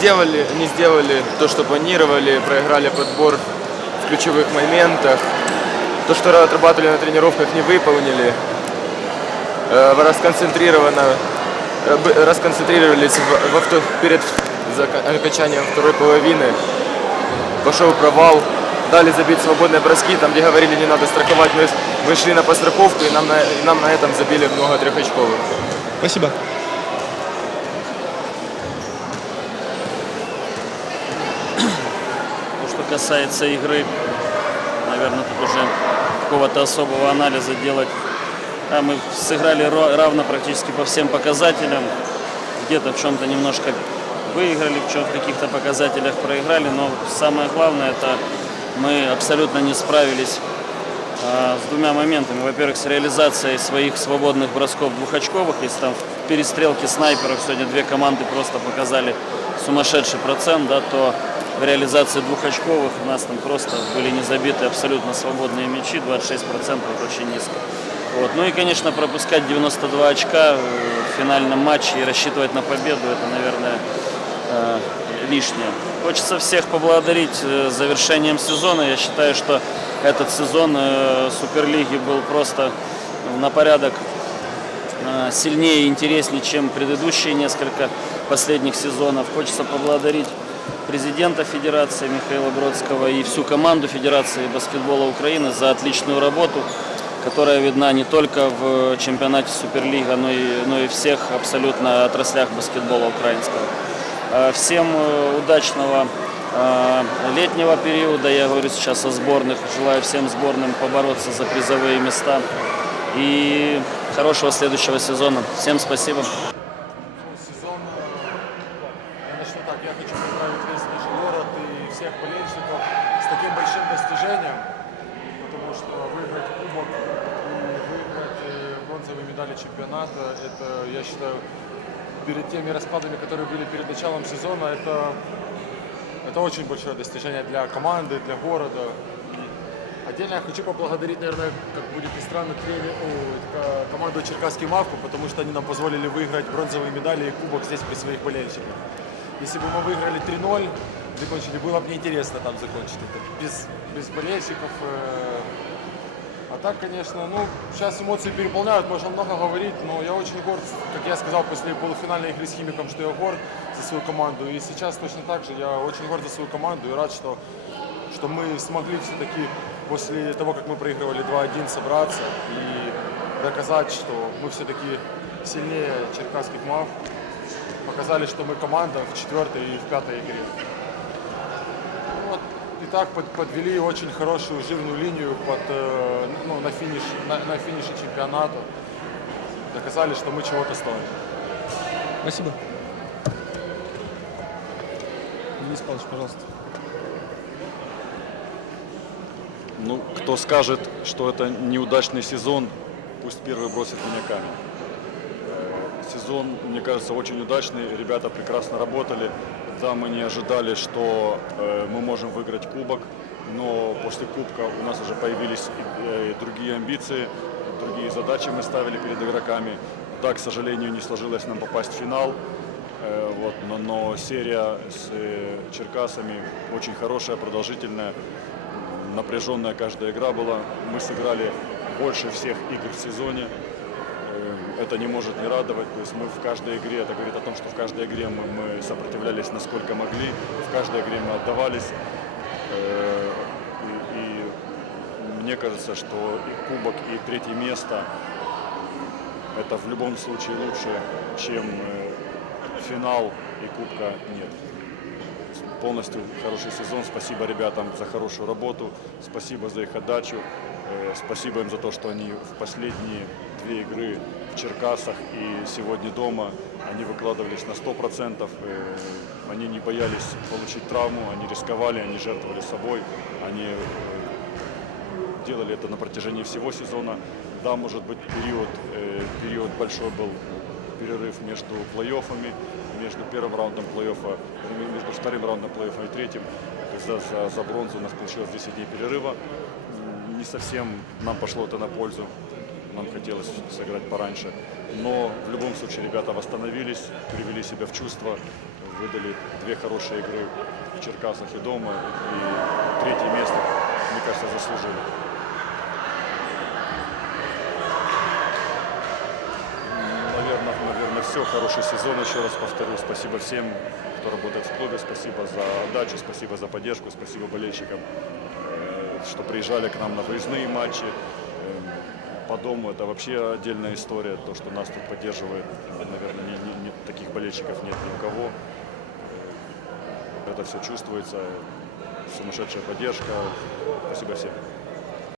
сделали, не сделали то, что планировали, проиграли подбор в ключевых моментах. То, что отрабатывали на тренировках, не выполнили. Э, Расконцентрированно, э, расконцентрировались во вто- перед зака- окончанием второй половины. Пошел провал. Дали забить свободные броски, там, где говорили, не надо страховать. Мы, мы шли на постраховку, и нам на, и нам на этом забили много трехочковых. Спасибо. Что касается игры, наверное, тут уже какого-то особого анализа делать. Да, мы сыграли равно практически по всем показателям. Где-то в чем-то немножко выиграли, в чем в каких-то показателях проиграли. Но самое главное, это мы абсолютно не справились а, с двумя моментами. Во-первых, с реализацией своих свободных бросков двухочковых. Если там в перестрелке снайперов сегодня две команды просто показали сумасшедший процент, да, то в реализации двухочковых у нас там просто были не забиты абсолютно свободные мячи, 26% это очень низко. Вот. Ну и, конечно, пропускать 92 очка в финальном матче и рассчитывать на победу, это, наверное, э, лишнее. Хочется всех поблагодарить э, завершением сезона. Я считаю, что этот сезон э, Суперлиги был просто на порядок сильнее и интереснее, чем предыдущие несколько последних сезонов. Хочется поблагодарить президента Федерации Михаила Бродского и всю команду Федерации баскетбола Украины за отличную работу, которая видна не только в чемпионате Суперлига, но и, но и всех абсолютно отраслях баскетбола украинского. Э, Всем э, удачного э, летнего периода. Я говорю сейчас о сборных. Желаю всем сборным побороться за призовые места. И хорошего следующего сезона. Всем спасибо. сезон. Я начну так. Я хочу поздравить весь наш город и всех болельщиков с таким большим достижением, потому что выиграть кубок и выиграть э, медали чемпионата, это, я считаю, перед теми раскладами, которые были перед началом сезона, это, это очень большое достижение для команды, для города. И Отдельно я хочу поблагодарить, наверное, как будет ни странно, тренер, о, команду Черкасский Мавку, потому что они нам позволили выиграть бронзовые медали и кубок здесь при своих болельщиках. Если бы мы выиграли 3-0, закончили, было бы неинтересно там закончить. Это без, без болельщиков. э. Так, конечно, ну, сейчас эмоции переполняют, можно много говорить, но я очень горд, как я сказал после полуфинальной игры с Химиком, что я горд за свою команду. И сейчас точно так же, я очень горд за свою команду и рад, что что мы смогли все-таки после того, как мы проигрывали 2-1, собраться и доказать, что мы все-таки сильнее черкасских мав. Показали, что мы команда в четвертой и в пятой игре. И так под- подвели очень хорошую жирную линию под, э, ну, на, финиш, на, на финише чемпионата. Доказали, что мы чего-то стоим. Спасибо. Денис Павлович, пожалуйста. Ну, кто скажет, что это неудачный сезон, пусть первый бросит меня камень. Сезон, мне кажется, очень удачный. Ребята прекрасно работали. Да, мы не ожидали, что э, мы можем выиграть кубок, но после кубка у нас уже появились и, э, другие амбиции, другие задачи мы ставили перед игроками. Да, к сожалению, не сложилось нам попасть в финал. Э, Вот, но, но серия с э, Черкасами очень хорошая, продолжительная напряженная каждая игра была. Мы сыграли больше всех игр в сезоне. Это не может не радовать. То есть мы в каждой игре, это говорит о том, что в каждой игре мы, мы сопротивлялись насколько могли, в каждой игре мы отдавались. Э, И, и мне кажется, что и кубок, и третье место это в любом случае лучше, чем э, финал и кубка нет полностью хороший сезон. Спасибо ребятам за хорошую работу, спасибо за их отдачу, Э, спасибо им за то, что они в последние две игры в Черкасах и сегодня дома они выкладывались на 100%, Э, они не боялись получить травму, они рисковали, они жертвовали собой, они э, делали это на протяжении всего сезона. Да, может быть, период, э, период большой был перерыв между плей-оффами, между первым раундом плей-оффа, между вторым раундом плей-оффа и третьим. Есть за, за, бронзу у нас получилось 10 дней перерыва. Не совсем нам пошло это на пользу. Нам хотелось сыграть пораньше. Но в любом случае ребята восстановились, привели себя в чувство, выдали две хорошие игры в Черкасах и дома. И третье место, мне кажется, заслужили. Наверное, наверное, все. Хороший сезон, еще раз повторю. Спасибо всем, кто работает в клубе. Спасибо за отдачу, спасибо за поддержку, спасибо болельщикам, э, что приезжали к нам на выездные матчи. По дому это вообще отдельная история. То, что нас тут поддерживает, наверное, не- не- не- таких болельщиков нет ни у кого. Это все чувствуется. Сумасшедшая поддержка. Спасибо всем.